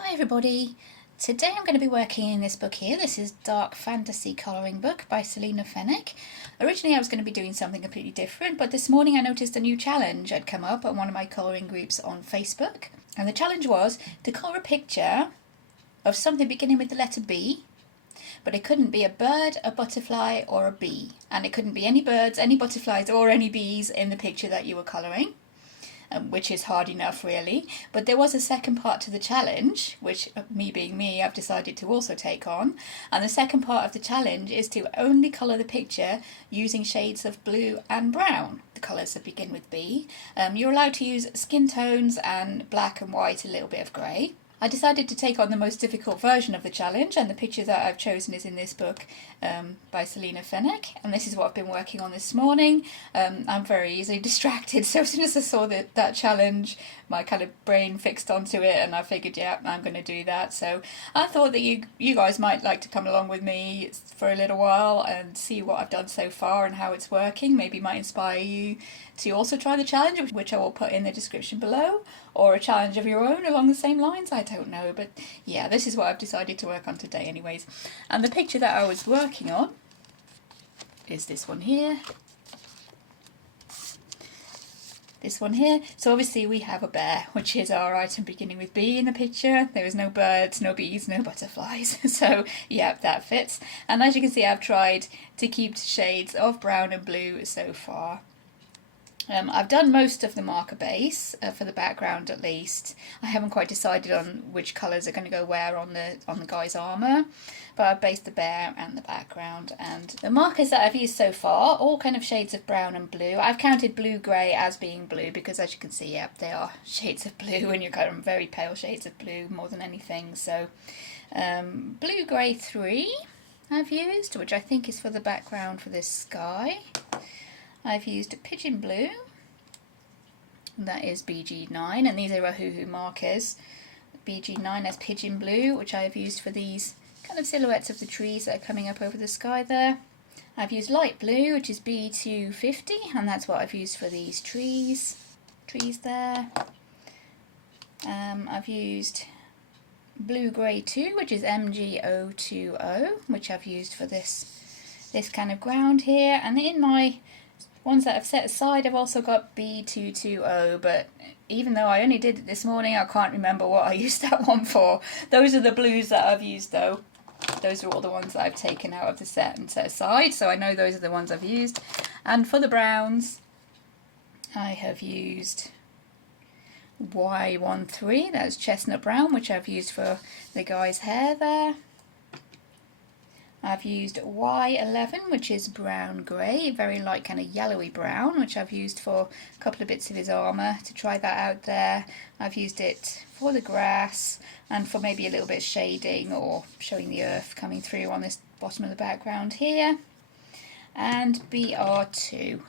Hi everybody! Today I'm going to be working in this book here. This is Dark Fantasy Colouring Book by Selina Fenech. Originally I was going to be doing something completely different, but this morning I noticed a new challenge had come up on one of my colouring groups on Facebook. And the challenge was to colour a picture of something beginning with the letter B, but it couldn't be a bird, a butterfly or a bee. And it couldn't be any birds, any butterflies or any bees in the picture that you were colouring. Which is hard enough really, but there was a second part to the challenge, which me being me, I've decided to also take on, and the second part of the challenge is to only colour the picture using shades of blue and brown, the colours that begin with B. You're allowed to use skin tones and black and white, a little bit of grey. I decided to take on the most difficult version of the challenge, and the picture that I've chosen is in this book by Selina Fenech, and this is what I've been working on this morning. I'm very easily distracted, so as soon as I saw that challenge, my kind of brain fixed onto it, and I figured, yeah, I'm going to do that. So I thought that you guys might like to come along with me for a little while and see what I've done so far and how it's working. Maybe it might inspire you to also try the challenge, which I will put in the description below, or a challenge of your own along the same lines, I don't know. But yeah, this is what I've decided to work on today anyways. And the picture that I was working on is this one here. This one here. So obviously we have a bear, which is our item beginning with B in the picture. There is no birds, no bees, no butterflies. So yeah, that fits. And as you can see, I've tried to keep shades of brown and blue so far. I've done most of the marker base for the background at least. I haven't quite decided on which colours are going to go where on the guy's armour, but I've based the bear and the background. And the markers that I've used so far, all kind of shades of brown and blue. I've counted blue-grey as being blue because, as you can see, yeah, they are shades of blue, and you're kind of very pale shades of blue more than anything. So blue-grey 3 I've used, which I think is for the background for this sky. I've used pigeon blue, that is BG9, and these are Ohuhu markers. BG9 as pigeon blue, which I've used for these kind of silhouettes of the trees that are coming up over the sky there. I've used light blue, which is B250, and that's what I've used for these trees there. I've used blue-grey 2, which is MG020, which I've used for this kind of ground here, and in my ones that I've set aside, I've also got B220, but even though I only did it this morning, I can't remember what I used that one for. Those are the blues that I've used though. Those are all the ones that I've taken out of the set and set aside, so I know those are the ones I've used. And for the browns, I have used Y13, that's chestnut brown, which I've used for the guy's hair there. I've used Y11, which is brown grey, very light kind of yellowy brown, which I've used for a couple of bits of his armour to try that out there. I've used it for the grass and for maybe a little bit of shading or showing the earth coming through on this bottom of the background here. And BR2,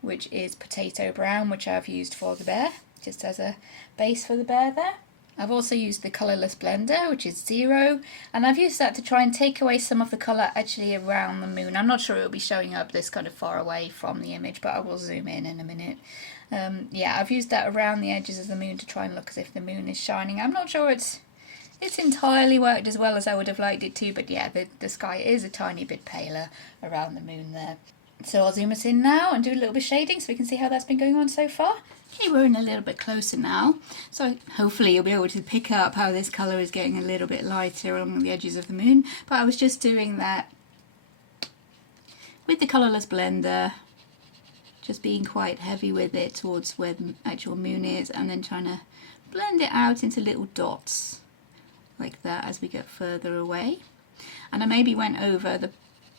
which is potato brown, which I've used for the bear, just as a base for the bear there. I've also used the colourless blender, which is 0, and I've used that to try and take away some of the colour actually around the moon. I'm not sure it'll be showing up this kind of far away from the image, but I will zoom in a minute. Yeah, I've used that around the edges of the moon to try and look as if the moon is shining. I'm not sure it's entirely worked as well as I would have liked it to, but yeah, the sky is a tiny bit paler around the moon there. So I'll zoom us in now and do a little bit of shading so we can see how that's been going on so far. Okay, we're in a little bit closer now, so hopefully you'll be able to pick up how this colour is getting a little bit lighter along the edges of the moon. But I was just doing that with the colourless blender, just being quite heavy with it towards where the actual moon is, and then trying to blend it out into little dots like that as we get further away. And I maybe went over the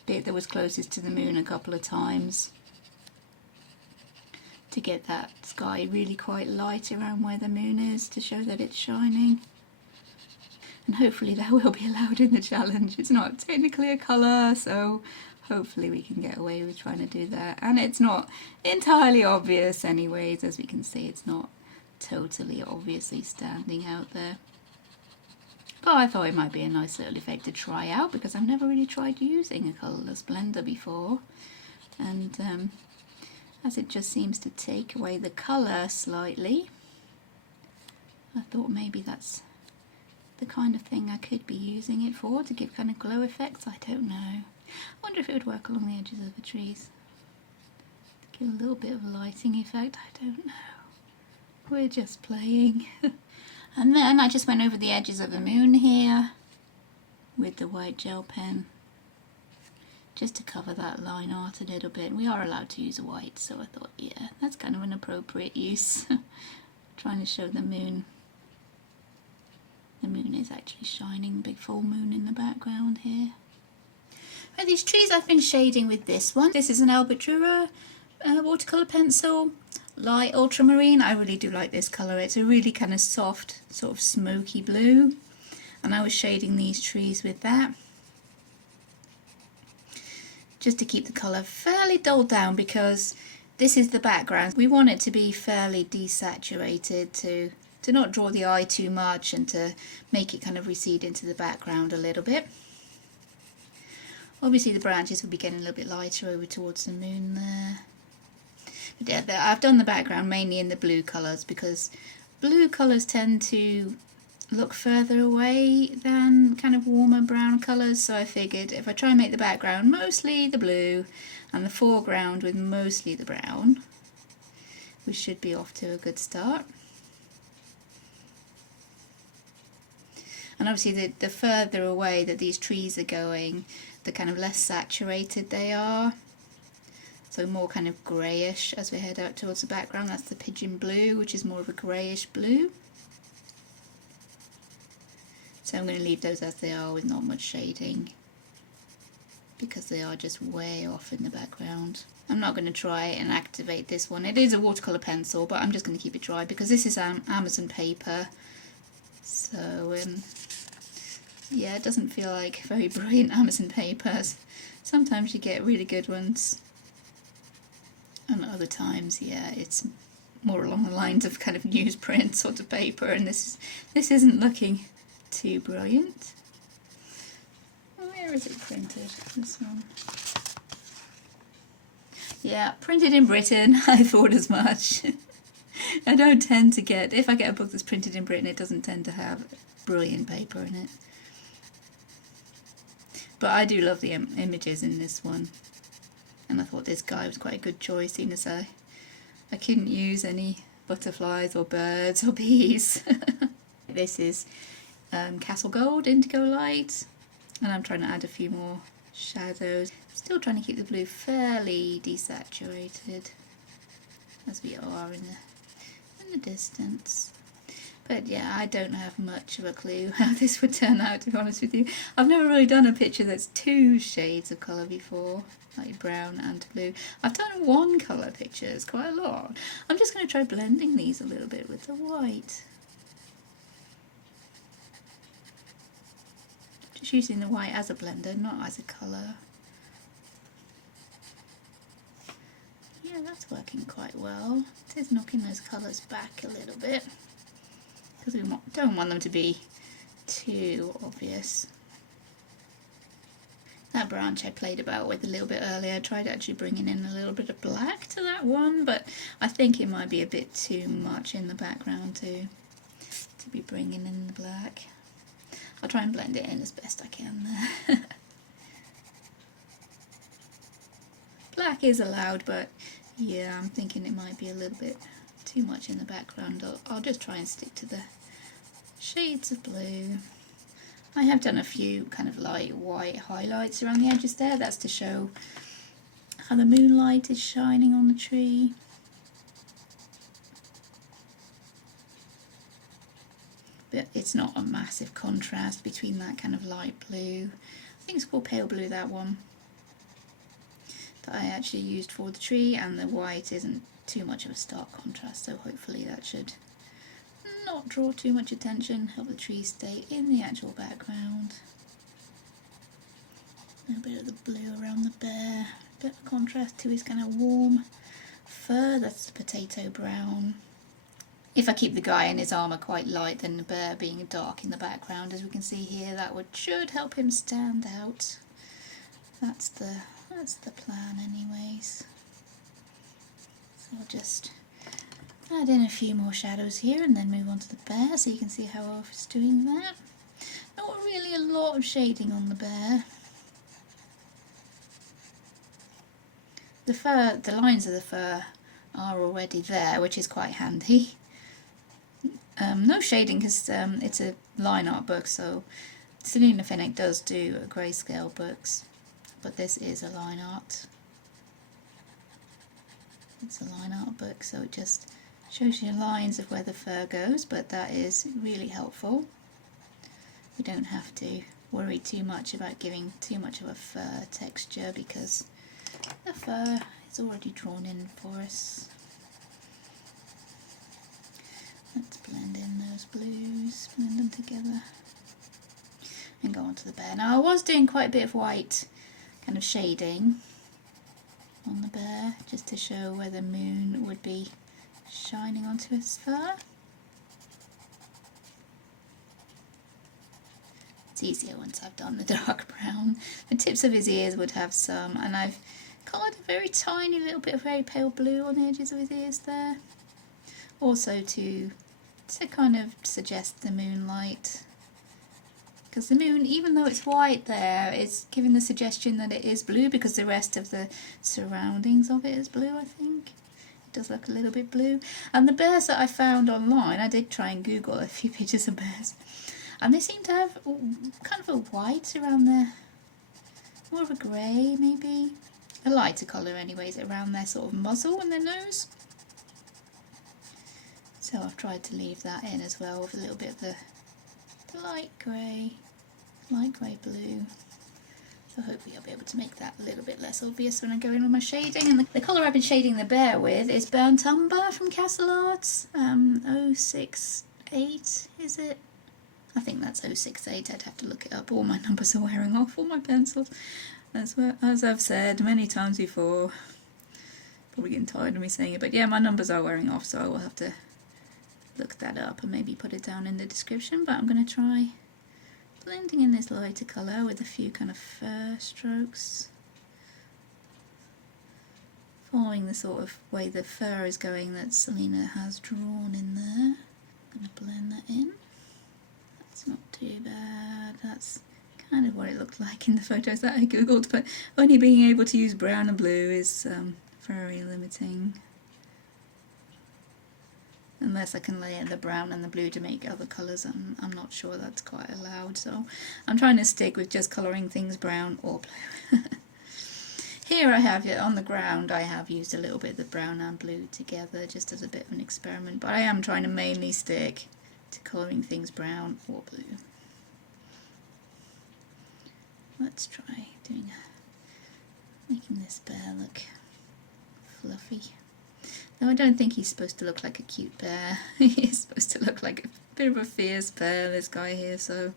bit that was closest to the moon a couple of times to get that sky really quite light around where the moon is to show that it's shining. And hopefully that will be allowed in the challenge. It's not technically a colour, so hopefully we can get away with trying to do that. And it's not entirely obvious anyways, as we can see, it's not totally obviously standing out there. But I thought it might be a nice little effect to try out because I've never really tried using a colourless blender before. And as it just seems to take away the colour slightly, I thought maybe that's the kind of thing I could be using it for, to give kind of glow effects. I don't know. I wonder if it would work along the edges of the trees. Give a little bit of a lighting effect. I don't know. We're just playing. And then I just went over the edges of the moon here with the white gel pen, just to cover that line art a little bit. We are allowed to use white, so I thought, yeah, that's kind of an appropriate use. Trying to show the moon. The moon is actually shining, big full moon in the background here. Right, these trees I've been shading with this one. This is an Albert Dürer watercolour pencil, light ultramarine. I really do like this colour. It's a really kind of soft, sort of smoky blue. And I was shading these trees with that, just to keep the colour fairly dulled down, because this is the background. We want it to be fairly desaturated to not draw the eye too much, and to make it kind of recede into the background a little bit. Obviously the branches will be getting a little bit lighter over towards the moon there. But yeah, I've done the background mainly in the blue colours, because blue colours tend to look further away than kind of warmer brown colours, so I figured if I try and make the background mostly the blue and the foreground with mostly the brown, we should be off to a good start. And obviously the further away that these trees are going, the kind of less saturated they are. So more kind of greyish as we head out towards the background. That's the pigeon blue, which is more of a greyish blue. So I'm going to leave those as they are with not much shading, because they are just way off in the background. I'm not going to try and activate this one. It is a watercolour pencil, but I'm just going to keep it dry because this is Amazon paper. So yeah, it doesn't feel like very brilliant Amazon papers. Sometimes you get really good ones, and other times, yeah, it's more along the lines of kind of newsprint sort of paper, and this isn't looking too brilliant. Where is it printed? This one. Yeah, printed in Britain. I thought as much. I don't tend to get, if I get a book that's printed in Britain, it doesn't tend to have brilliant paper in it. But I do love the images in this one, and I thought this guy was quite a good choice, seeing as I couldn't use any butterflies or birds or bees. This is Castle Gold Indigo Light, and I'm trying to add a few more shadows. Still trying to keep the blue fairly desaturated, as we are in the distance. But yeah, I don't have much of a clue how this would turn out, to be honest with you. I've never really done a picture that's two shades of colour before, like brown and blue. I've done one colour pictures quite a lot. I'm just going to try blending these a little bit with the white. Just using the white as a blender, not as a colour. Yeah, that's working quite well. It is knocking those colours back a little bit, because we don't want them to be too obvious. That branch I played about with a little bit earlier, I tried actually bringing in a little bit of black to that one, but I think it might be a bit too much in the background to be bringing in the black. I'll try and blend it in as best I can there. Black is allowed, but yeah, I'm thinking it might be a little bit too much in the background. I'll just try and stick to the shades of blue. I have done a few kind of light white highlights around the edges there. That's to show how the moonlight is shining on the tree. But it's not a massive contrast between that kind of light blue. I think it's called pale blue, that one, that I actually used for the tree, and the white isn't too much of a stark contrast, so hopefully that should not draw too much attention, help the tree stay in the actual background. A little bit of the blue around the bear, a bit of contrast to his kind of warm fur, that's the potato brown. If I keep the guy in his armour quite light, then the bear being dark in the background, as we can see here, that should help him stand out. That's the plan anyways. So I'll just add in a few more shadows here and then move on to the bear, so you can see how I was doing that. lot of shading on the bear. The fur, the lines of the fur are already there, which is quite handy. No shading because it's a line art book, so Selina Fenech does do grayscale books, but this is a line art. It's a line art book, so it just shows you lines of where the fur goes, but that is really helpful. You don't have to worry too much about giving too much of a fur texture because the fur is already drawn in for us. Let's blend in those blues, blend them together, and go on to the bear. Now I was doing quite a bit of white kind of shading on the bear just to show where the moon would be shining onto his fur. It's easier once I've done the dark brown. The tips of his ears would have some, and I've coloured a very tiny little bit of very pale blue on the edges of his ears there. Also to kind of suggest the moonlight. Because the moon, even though it's white there, it's giving the suggestion that it is blue because the rest of the surroundings of it is blue, I think. It does look a little bit blue. And the bears that I found online, I did try and Google a few pictures of bears, and they seem to have kind of a white around their, more of a grey maybe, a lighter colour anyways, around their sort of muzzle and their nose. So I've tried to leave that in as well with a little bit of the light grey blue. So hopefully I'll be able to make that a little bit less obvious when I go in with my shading. And the colour I've been shading the bear with is Burnt Umber from Castle Arts. 068 is it? I think that's 068, I'd have to look it up. All my numbers are wearing off, all my pencils. As I've said many times before, probably getting tired of me saying it, but yeah, my numbers are wearing off, so I will have to look that up and maybe put it down in the description. But I'm going to try blending in this lighter colour with a few kind of fur strokes, following the sort of way the fur is going that Selina has drawn in there. I'm going to blend that in. That's not too bad. That's kind of what it looked like in the photos that I googled, but only being able to use brown and blue is very limiting. Unless I can layer the brown and the blue to make other colours, I'm not sure that's quite allowed, so I'm trying to stick with just colouring things brown or blue. Here I have it on the ground, I have used a little bit of the brown and blue together just as a bit of an experiment, but I am trying to mainly stick to colouring things brown or blue. Let's try making this bear look fluffy. No, I don't think he's supposed to look like a cute bear. He is supposed to look like a bit of a fierce bear, this guy here, so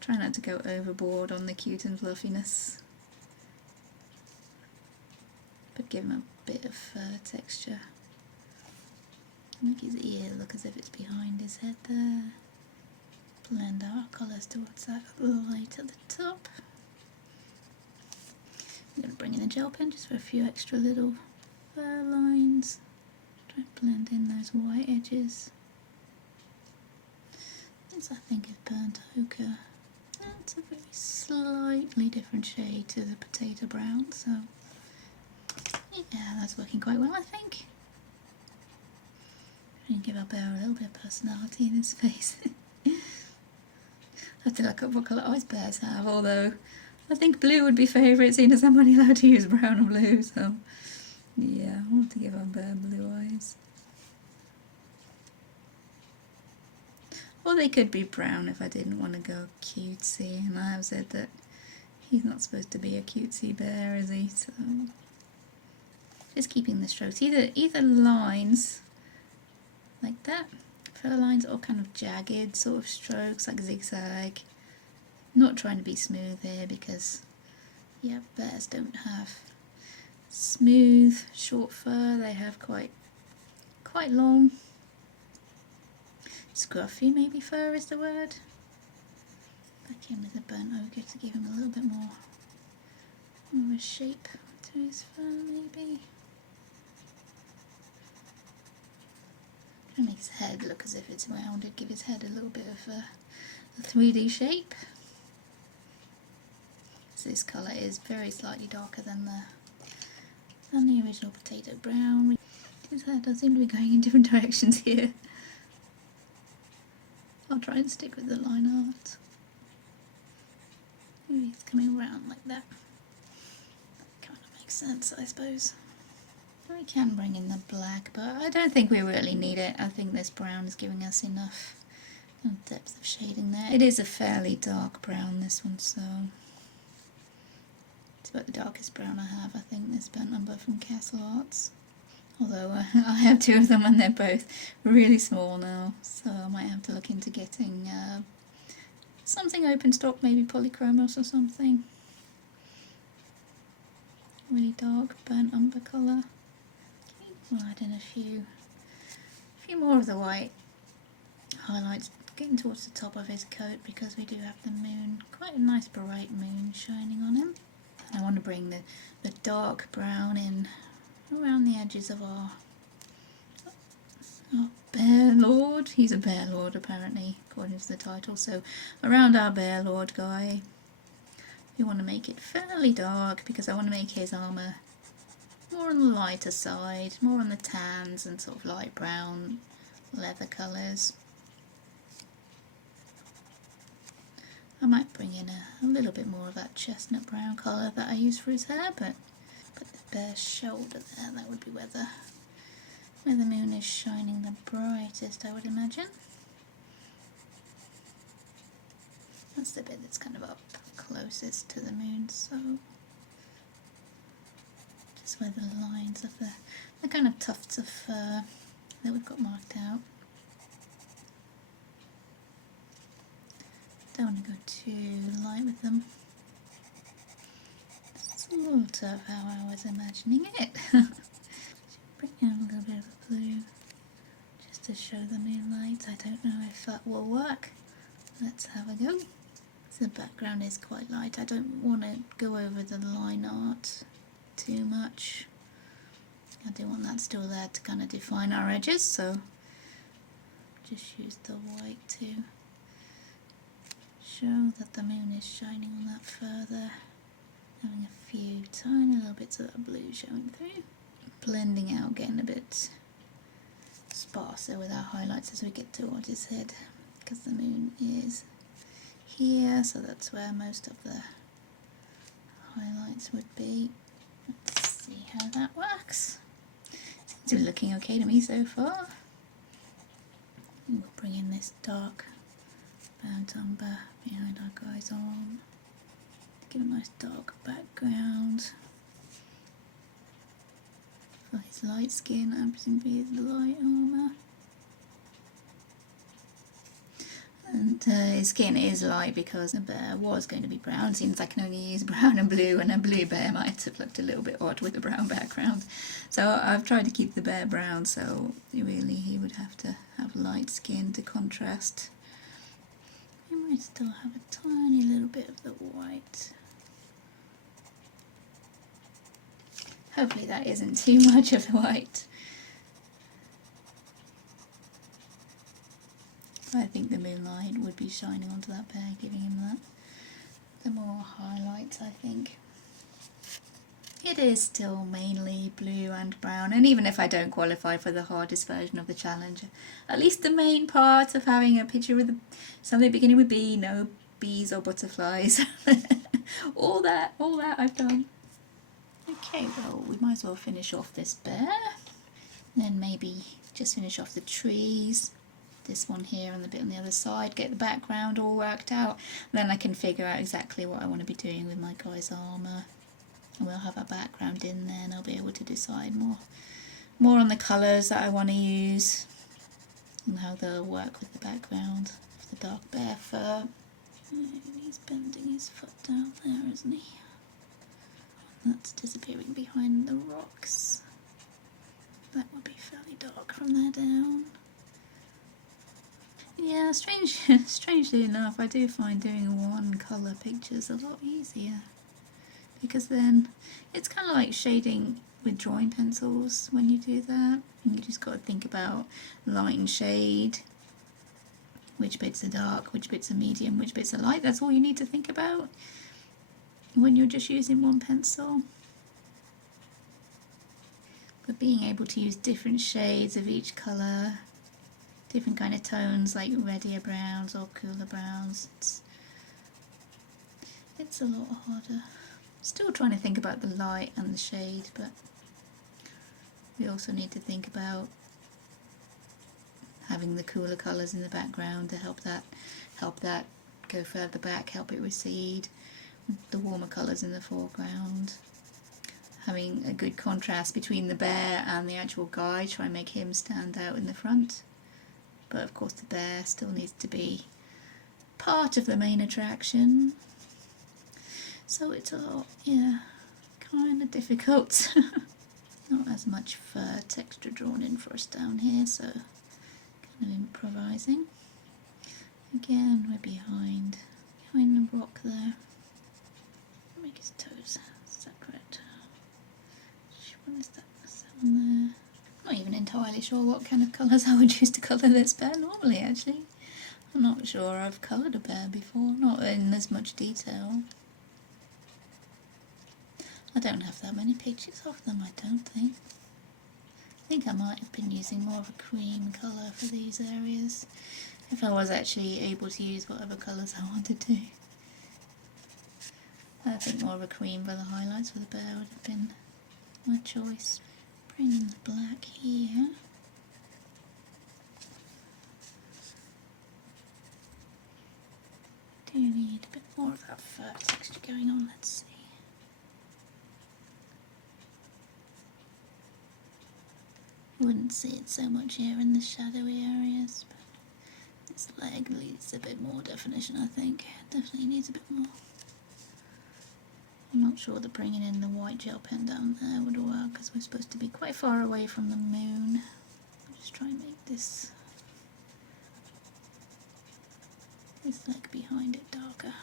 try not to go overboard on the cute and fluffiness, but give him a bit of fur texture. Make his ear look as if it's behind his head there. Blend our colours towards that light at the top. I'm going to bring in a gel pen just for a few extra little fur lines. Try and blend in those white edges. This I think is burnt ochre. That's a very slightly different shade to the potato brown, so yeah, that's working quite well I think. And give our bear a little bit of personality in his face. I have to look up what colour eyes bears have, although I think blue would be favourite, seeing as I'm only allowed to use brown and blue, so yeah, I want to give our bear blue eyes. Or they could be brown if I didn't want to go cutesy, and I have said that he's not supposed to be a cutesy bear, is he? So just keeping the strokes, either lines like that, fur lines, or kind of jagged sort of strokes like zigzag. Not trying to be smooth here because yeah, bears don't have smooth short fur, they have quite long, scruffy maybe fur is the word. Back in with the burnt ochre to give him a little bit more of a shape to his fur maybe. Make his head look as if it's rounded, give his head a little bit of the 3D shape. So this colour is very slightly darker than the original potato brown. His hair does seem to be going in different directions here. I'll try and stick with the line art. Maybe it's coming around like that. That kind of makes sense, I suppose. We can bring in the black, but I don't think we really need it. I think this brown is giving us enough depth of shading there. It is a fairly dark brown, this one, so it's about the darkest brown I have, I think, this burnt umber from Castle Arts. Although I have two of them and they're both really small now, so I might have to look into getting something open stock, maybe polychromos or something. Really dark burnt umber colour. We'll add in a few more of the white highlights, getting towards the top of his coat because we do have the moon, quite a nice bright moon shining on him. And I want to bring the dark brown in around the edges of our bear lord. He's a bear lord apparently, according to the title, so around our bear lord guy we want to make it fairly dark because I want to make his armour more on the lighter side, more on the tans and sort of light brown leather colours. I might bring in a little bit more of that chestnut brown colour that I use for his hair, but put the bear's shoulder there, that would be where the moon is shining the brightest, I would imagine. That's the bit that's kind of up closest to the moon, so just where the lines of the kind of tufts of fur that we've got marked out. Don't want to go too light with them. Sort of how I was imagining it. Bring in a little bit of blue just to show the moonlight. I don't know if that will work. Let's have a go. So the background is quite light. I don't want to go over the line art too much. I do want that still there to kind of define our edges, so just use the white to show that the moon is shining on that further, having a few tiny little bits of that blue showing through, blending out, getting a bit sparser with our highlights as we get towards his head, because the moon is here, so that's where most of the highlights would be. Let's see how that works. Seems to be looking okay to me so far. We'll bring in this dark burnt umber behind our guy's arm to give a nice dark background for his light skin and presumably his light armour. And his skin is light because the bear was going to be brown, since I can only use brown and blue, and a blue bear might have looked a little bit odd with a brown background. So I've tried to keep the bear brown, so really he would have to have light skin to contrast. We might still have a tiny little bit of the white. Hopefully that isn't too much of the white. I think the moonlight would be shining onto that bear, giving him the more highlights, I think. It is still mainly blue and brown, and even if I don't qualify for the hardest version of the challenge, at least the main part of having a picture with something beginning with B, no bees or butterflies, all that I've done. Okay, well, we might as well finish off this bear, then maybe just finish off the trees. This one here and the bit on the other side, get the background all worked out, then I can figure out exactly what I want to be doing with my guy's armour, and we'll have a background in there and I'll be able to decide more on the colours that I want to use and how they'll work with the background of the dark bear fur. He's bending his foot down there, isn't he? That's disappearing behind the rocks. That would be fairly dark from there down. Yeah, strangely enough, I do find doing one colour pictures a lot easier, because then it's kind of like shading with drawing pencils when you do that. You just got to think about light and shade, which bits are dark, which bits are medium, which bits are light. That's all you need to think about when you're just using one pencil. But being able to use different shades of each colour, different kind of tones like reddier browns or cooler browns, it's a lot harder. Still trying to think about the light and the shade, but we also need to think about having the cooler colours in the background to help that go further back, help it recede. The warmer colours in the foreground. Having a good contrast between the bear and the actual guy, try and make him stand out in the front. But of course the bear still needs to be part of the main attraction. So it's a lot, yeah, kind of difficult. Not as much fur texture drawn in for us down here, so kind of improvising. Again, we're behind the rock there. Make his toes. Is that correct? Which one is that? Is that one there? Not even entirely sure what kind of colours I would use to colour this bear normally, actually. I'm not sure I've coloured a bear before, not in as much detail. I don't have that many pictures of them, I don't think. I think I might have been using more of a cream colour for these areas, if I was actually able to use whatever colours I wanted to. I think more of a cream for the highlights for the bear would have been my choice. Bring in the black here. Do need a bit more of that fur texture going on, let's see. You wouldn't see it so much here in the shadowy areas, but this leg needs a bit more definition, I think. Definitely needs a bit more. I'm not sure that bringing in the white gel pen down there would work, because we're supposed to be quite far away from the moon. I'll just try and make this leg behind it darker,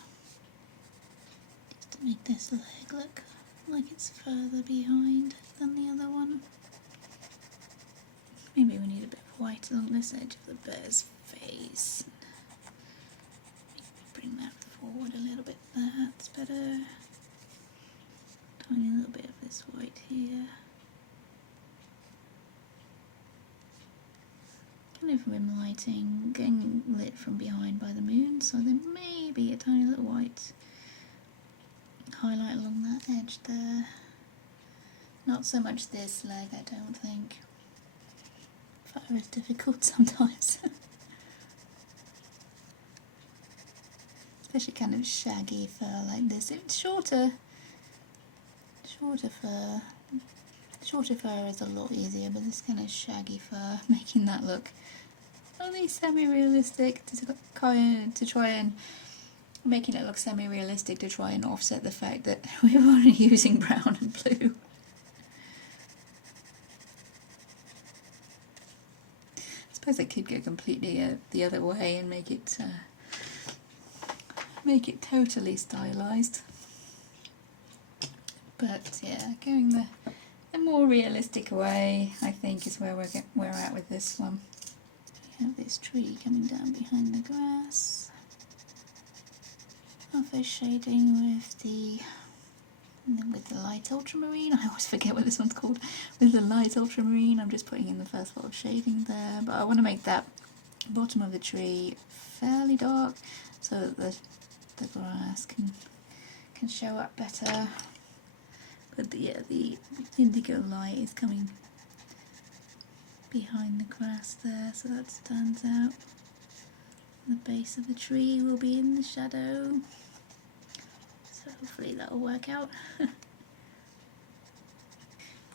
just to make this leg look like it's further behind than the other one. Maybe we need a bit of white along this edge of the bear's face. Bring that forward a little bit, that's better. Tiny little bit of this white here. Kind of rim lighting, getting lit from behind by the moon, so there may be a tiny little white highlight along that edge there. Not so much this leg, I don't think. Fur is difficult sometimes. Especially kind of shaggy fur like this. It's shorter fur. Shorter fur is a lot easier, but this kind of shaggy fur, making that look only semi-realistic to try and making it look semi-realistic to try and offset the fact that we were only using brown and blue. I suppose I could go completely the other way and make it totally stylized. But yeah, going the more realistic way, I think, is where we're at with this one. We have this tree coming down behind the grass. Halfway shading with the light ultramarine. I always forget what this one's called. With the light ultramarine, I'm just putting in the first lot of shading there. But I want to make that bottom of the tree fairly dark so that the grass can show up better. But the indigo light is coming behind the grass there, so that stands out. The base of the tree will be in the shadow, so hopefully that'll work out.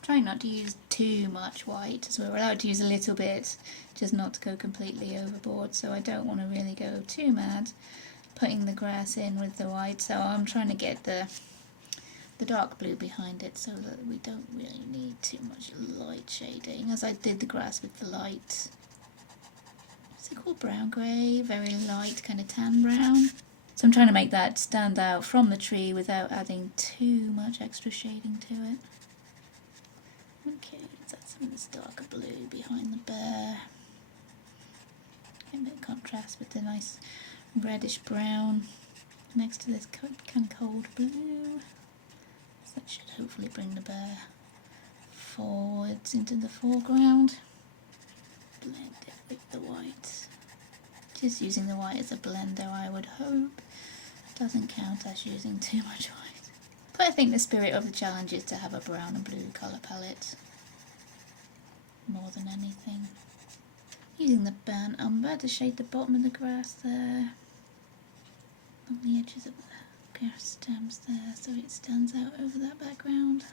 Trying not to use too much white, so we're allowed to use a little bit, just not to go completely overboard, so I don't want to really go too mad putting the grass in with the white, so I'm trying to get the dark blue behind it so that we don't really need too much light shading, as I did the grass with the light. What's it called? Brown grey, very light kind of tan brown. So I'm trying to make that stand out from the tree without adding too much extra shading to it. Okay, let's add some of this darker blue behind the bear. Get a bit of contrast grass with the nice reddish brown next to this kind of cold blue. So that should hopefully bring the bear forwards into the foreground. Blend it with the white. Just using the white as a blender, I would hope. Doesn't count as using too much white. But I think the spirit of the challenge is to have a brown and blue colour palette more than anything. Using the burnt umber to shade the bottom of the grass there, on the edges of the grass stems there, so it stands out over that background.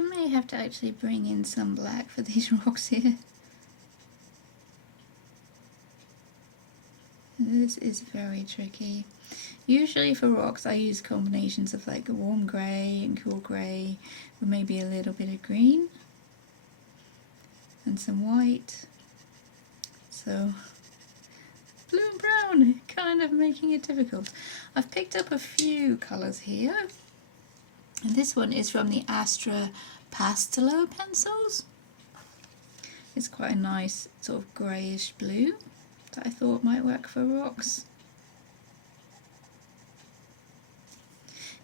I may have to actually bring in some black for these rocks here. This is very tricky. Usually for rocks I use combinations of like a warm grey and cool grey with maybe a little bit of green and some white. So blue and brown, kind of making it difficult. I've picked up a few colours here, and this one is from the Astra Pastelo pencils. It's quite a nice sort of greyish blue that I thought might work for rocks.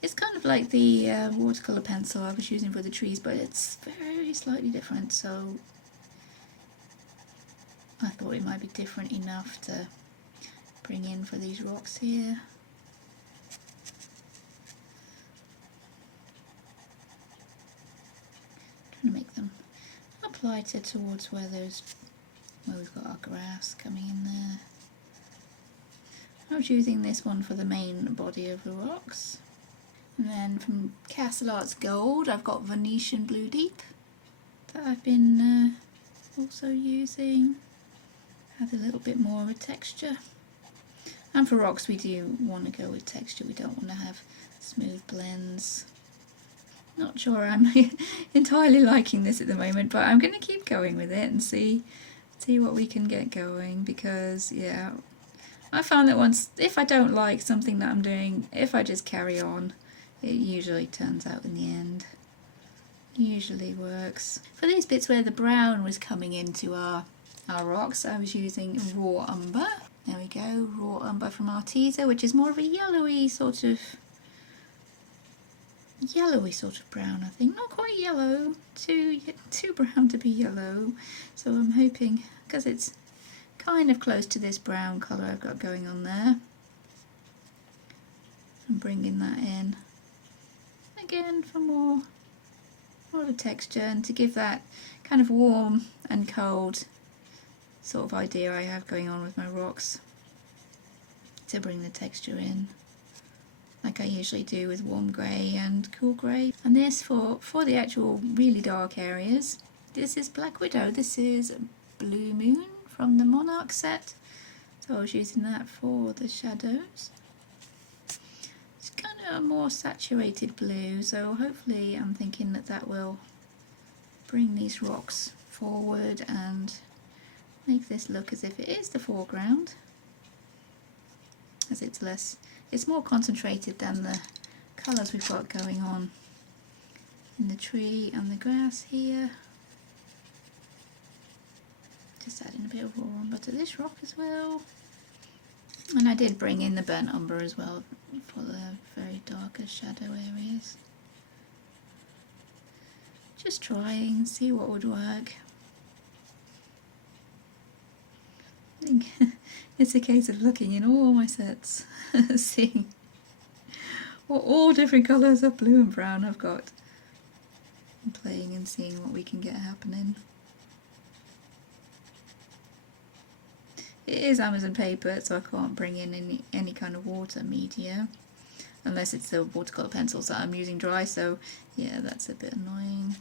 It's kind of like the watercolour pencil I was using for the trees, but it's very slightly different, so I thought it might be different enough to bring in for these rocks here. Trying to make them up lighter towards where we've got our grass coming in there. I was using this one for the main body of the rocks. And then from Castle Arts Gold I've got Venetian Blue Deep that I've been also using. Has a little bit more of a texture. And for rocks we do want to go with texture, we don't want to have smooth blends. Not sure I'm entirely liking this at the moment, but I'm going to keep going with it and see what we can get going, because yeah, I found that if I don't like something that I'm doing, if I just carry on, it usually turns out in the end. Usually works. For these bits where the brown was coming into our rocks, I was using raw umber. There we go, raw umber from Arteza, which is more of a yellowy sort of brown, I think. Not quite yellow, too brown to be yellow. So I'm hoping, because it's kind of close to this brown colour I've got going on there, I'm bringing that in again for more of a texture, and to give that kind of warm and cold sort of idea I have going on with my rocks, to bring the texture in like I usually do with warm grey and cool grey. And this for the actual really dark areas, this is Black Widow, this is Blue Moon from the Monarch set, so I was using that for the shadows. It's kind of a more saturated blue, so hopefully I'm thinking that will bring these rocks forward and make this look as if it is the foreground, as it's more concentrated than the colours we've got going on in the tree and the grass here. Just adding a bit of raw umber to this rock as well. And I did bring in the burnt umber as well for the very darker shadow areas. Just trying, see what would work. I think it's a case of looking in all my sets, seeing what all different colours of blue and brown I've got, and playing and seeing what we can get happening. It is Amazon paper, so I can't bring in any kind of water media, unless it's the watercolour pencils that I'm using dry, so yeah, that's a bit annoying.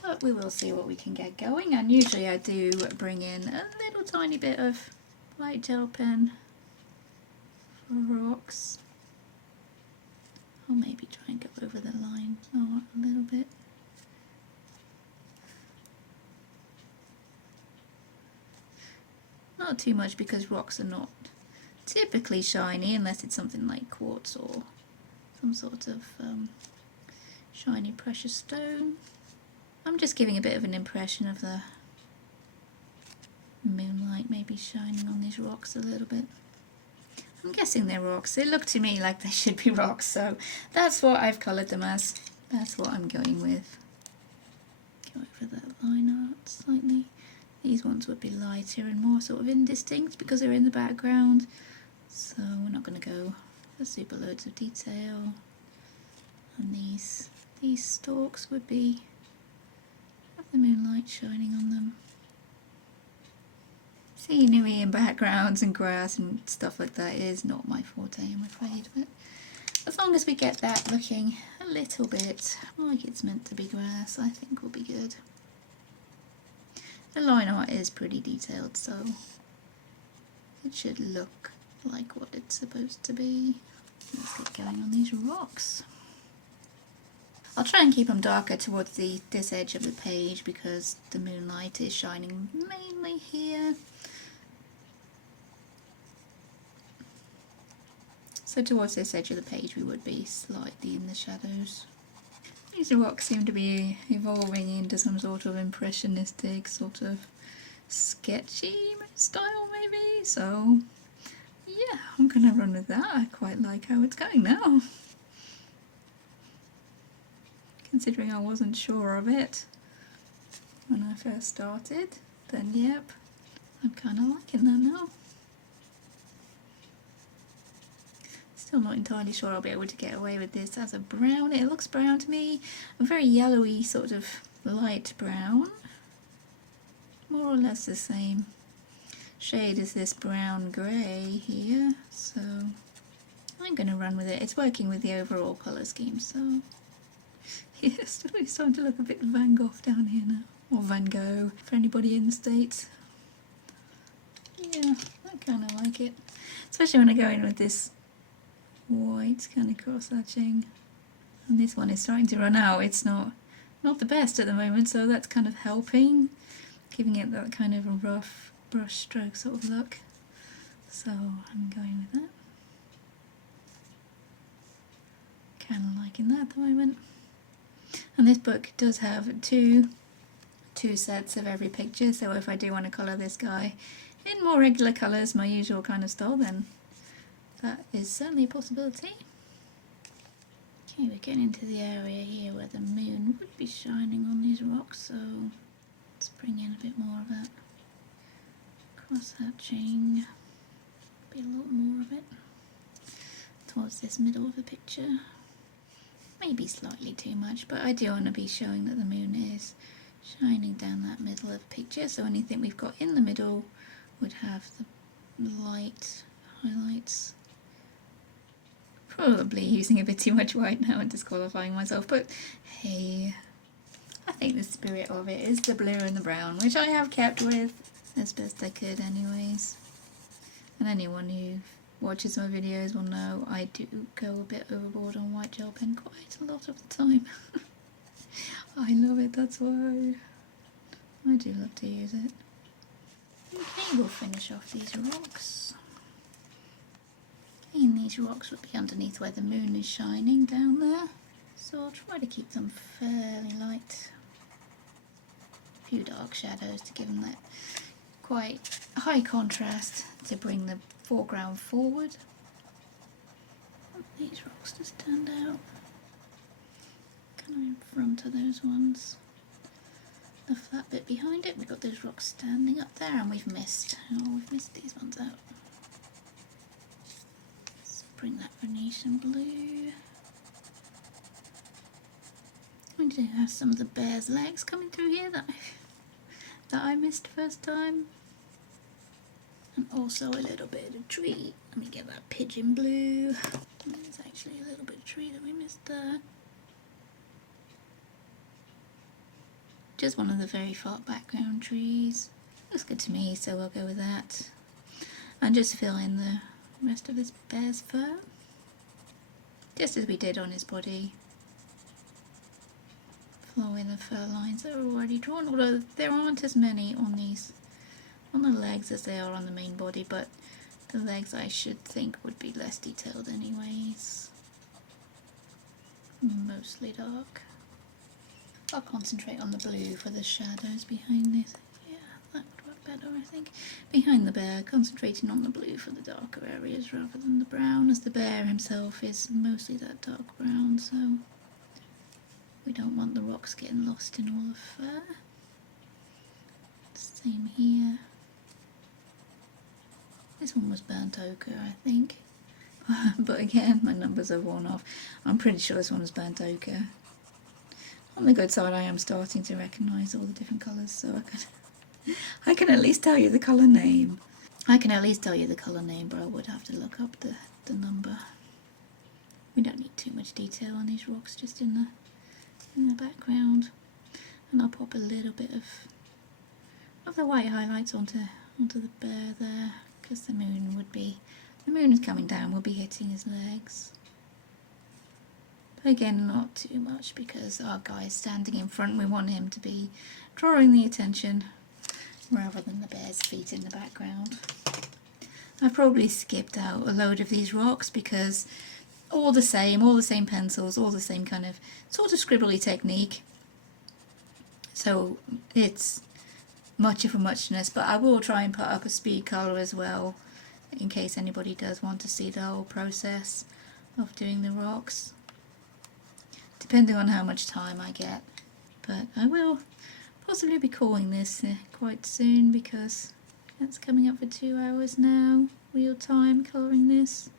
But we will see what we can get going, and usually I do bring in a little tiny bit of white gel pen for rocks. I'll maybe try and go over the line a little bit. Not too much, because rocks are not typically shiny unless it's something like quartz or some sort of shiny precious stone. I'm just giving a bit of an impression of the maybe shining on these rocks a little bit. I'm guessing they're rocks. They look to me like they should be rocks, so that's what I've coloured them as. That's what I'm going with. Go over that line art slightly. These ones would be lighter and more sort of indistinct because they're in the background. So we're not going to go for super loads of detail. And these stalks would be have the moonlight shining on them. Scenery and backgrounds and grass and stuff like that is not my forte, I'm afraid, but as long as we get that looking a little bit like it's meant to be grass, I think we'll be good. The line art is pretty detailed, so it should look like what it's supposed to be. Let's get going on these rocks. I'll try and keep them darker towards this edge of the page because the moonlight is shining mainly here. So towards this edge of the page we would be slightly in the shadows. These rocks seem to be evolving into some sort of impressionistic, sort of sketchy style maybe, so yeah, I'm going to run with that. I quite like how it's going now. Considering I wasn't sure of it when I first started, then yep, I'm kind of liking that now. Still not entirely sure I'll be able to get away with this as a brown. It looks brown to me, a very yellowy sort of light brown, more or less the same shade as this brown grey here, so I'm going to run with it. It's working with the overall colour scheme, so yeah, it's starting to look a bit Van Gogh down here now, or Van Gogh for anybody in the States. Yeah, I kind of like it, especially when I go in with this white kind of cross hatching, and this one is starting to run out. It's not the best at the moment, so that's kind of helping, giving it that kind of a rough brush stroke sort of look, so I'm going with that. Kind of liking that at the moment. And this book does have two sets of every picture, so if I do want to colour this guy in more regular colours, my usual kind of style, then that is certainly a possibility. Okay, we're getting into the area here where the moon would be shining on these rocks, so let's bring in a bit more of that cross hatching, be a lot more of it towards this middle of the picture. Maybe slightly too much, but I do want to be showing that the moon is shining down that middle of the picture, so anything we've got in the middle would have the light highlights. Probably using a bit too much white now and disqualifying myself, but hey, I think the spirit of it is the blue and the brown, which I have kept with as best I could anyways. And anyone who watches my videos will know I do go a bit overboard on white gel pen quite a lot of the time. I love it, that's why I do love to use it. Okay, we'll finish off these rocks. And these rocks would be underneath where the moon is shining down there, so I'll try to keep them fairly light. A few dark shadows to give them that quite high contrast to bring the foreground forward. I want these rocks to stand out, kind of in front of those ones. The flat bit behind it, we've got those rocks standing up there, and we've missed these ones out. Let's bring that Venetian blue. We do have some of the bear's legs coming through here that I missed first time. And also a little bit of a tree. Let me get that pigeon blue. There's actually a little bit of tree that we missed there. Just one of the very far background trees. Looks good to me, so I'll go with that. And just fill in the rest of this bear's fur, just as we did on his body. Follow in the fur lines that are already drawn, although there aren't as many on the legs as they are on the main body, but the legs I should think would be less detailed anyways. Mostly dark. I'll concentrate on the blue for the shadows behind this. Yeah, that would work better, I think. Behind the bear, concentrating on the blue for the darker areas rather than the brown, as the bear himself is mostly that dark brown, so we don't want the rocks getting lost in all the fur. Same here. This one was burnt ochre, I think. But again, my numbers are worn off. I'm pretty sure this one was burnt ochre. On the good side, I am starting to recognise all the different colours, so I can at least tell you the colour name. But I would have to look up the number. We don't need too much detail on these rocks, just in the background. And I'll pop a little bit of the white highlights onto the bear there, because the moon is coming down, we'll be hitting his legs. But again, not too much, because our guy is standing in front. We want him to be drawing the attention rather than the bear's feet in the background. I've probably skipped out a load of these rocks because all the same pencils, all the same kind of sort of scribbly technique. So it's much of a muchness, but I will try and put up a speed colour as well, in case anybody does want to see the whole process of doing the rocks, depending on how much time I get. But I will possibly be calling this quite soon, because that's coming up for 2 hours now, real time colouring this.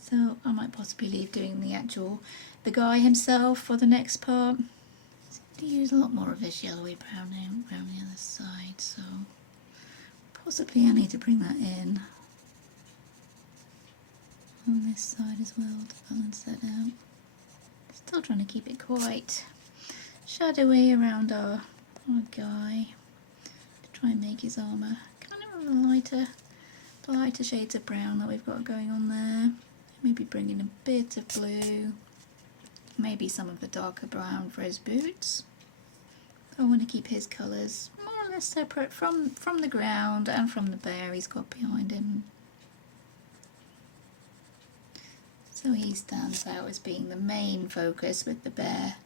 So I might possibly leave doing the guy himself for the next part. To use a lot more of this yellowy brown around the other side, so possibly I need to bring that in on this side as well to balance that out. Still trying to keep it quite shadowy around our guy, to try and make his armour kind of the lighter shades of brown that we've got going on there. Maybe bring in a bit of blue, maybe some of the darker brown for his boots. I want to keep his colours more or less separate from the ground and from the bear he's got behind him. So he stands out as being the main focus, with the bear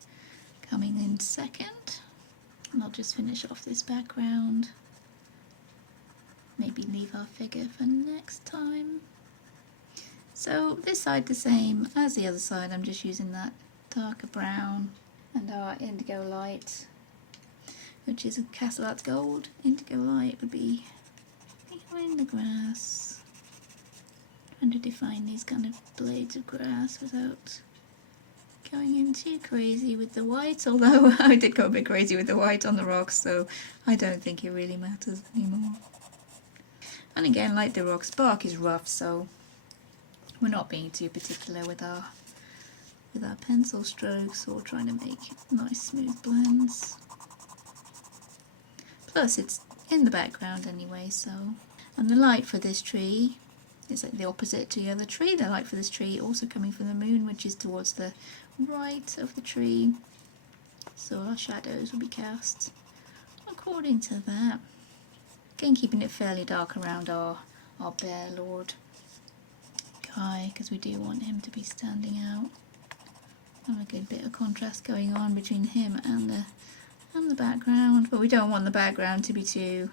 coming in second. And I'll just finish off this background. Maybe leave our figure for next time. So this side the same as the other side, I'm just using that darker brown and our indigo light, which is a Castle Art Gold. Indigo light would be behind the grass. Trying to define these kind of blades of grass without going in too crazy with the white, although I did go a bit crazy with the white on the rocks, so I don't think it really matters anymore. And again, like the rocks, bark is rough, so we're not being too particular with our pencil strokes, or trying to make nice smooth blends. Plus it's in the background anyway, so. And the light for this tree is like the opposite to the other tree. The light for this tree also coming from the moon, which is towards the right of the tree. So our shadows will be cast according to that. Again, keeping it fairly dark around our bear lord guy, because we do want him to be standing out. Have a good bit of contrast going on between him and the background, but we don't want the background to be too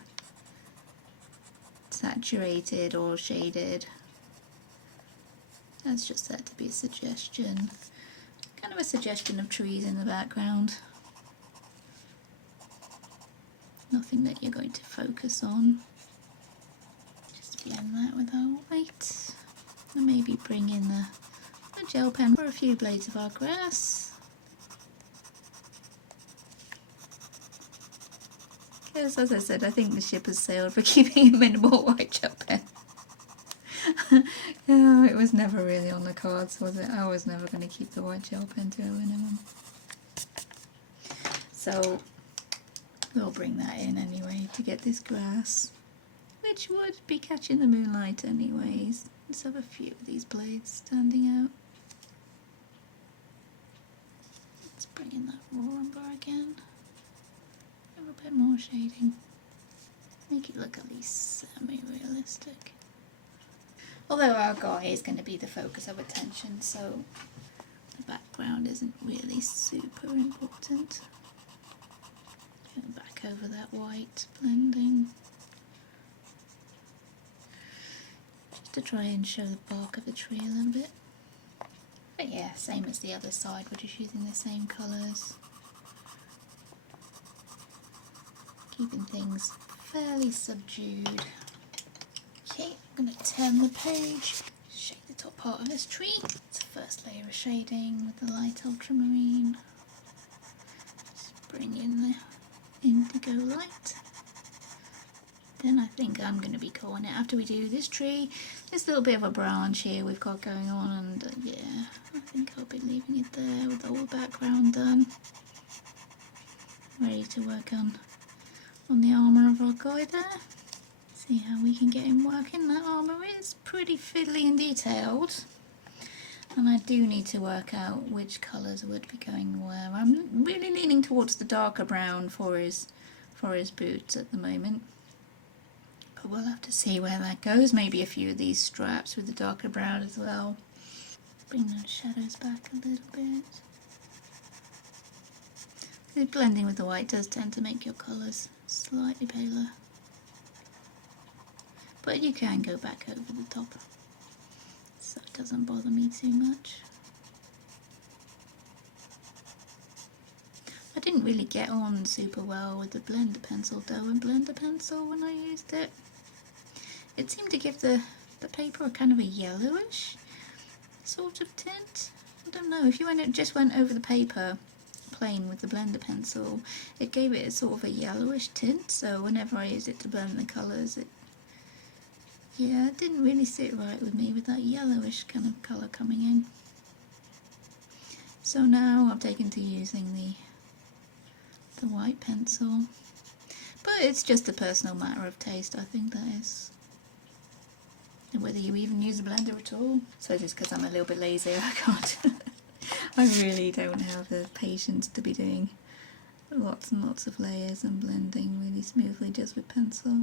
saturated or shaded. That's just there to be a suggestion, kind of a suggestion of trees in the background. Nothing that you're going to focus on. Just blend that with our white, and maybe bring in the gel pen for a few blades of our grass. Because, as I said, I think the ship has sailed for keeping a minimal white gel pen. Oh, it was never really on the cards, was it? I was never going to keep the white gel pen to a minimum. So we'll bring that in anyway to get this grass, which would be catching the moonlight anyways. Let's have a few of these blades standing out. Let's bring in that raw umber again. A bit more shading. Make it look at least semi-realistic. Although our guy is going to be the focus of attention, so the background isn't really super important. Going back over that white blending. just to try and show the bark of the tree a little bit. But yeah, same as the other side, we're just using the same colours. Keeping things fairly subdued. Okay, I'm going to turn the page, shade the top part of this tree. It's the first layer of shading with the light ultramarine. Just bring in the indigo light. Then I think I'm going to be calling it, after we do this tree, this little bit of a branch here we've got going on, and yeah, I think I'll be leaving it there with all the background done. Ready to work on the armour of our guy there. See how we can get him working. That armour is pretty fiddly and detailed, and I do need to work out which colours would be going where. I'm really leaning towards the darker brown for his boots at the moment. But we'll have to see where that goes. Maybe a few of these straps with the darker brown as well. Bring those shadows back a little bit. The blending with the white does tend to make your colours slightly paler. But you can go back over the top, so it doesn't bother me too much. I didn't really get on super well with the blender pencil though, and blender pencil when I used it. It seemed to give the paper a kind of a yellowish sort of tint. I don't know, if you just went over the paper plain with the blender pencil, it gave it a sort of a yellowish tint, so whenever I used it to blend the colours, it didn't really sit right with me with that yellowish kind of colour coming in. So now I've taken to using the white pencil, but it's just a personal matter of taste, I think that is. And whether you even use a blender at all. So just because I'm a little bit lazy, I can't. I really don't have the patience to be doing lots and lots of layers and blending really smoothly just with pencil.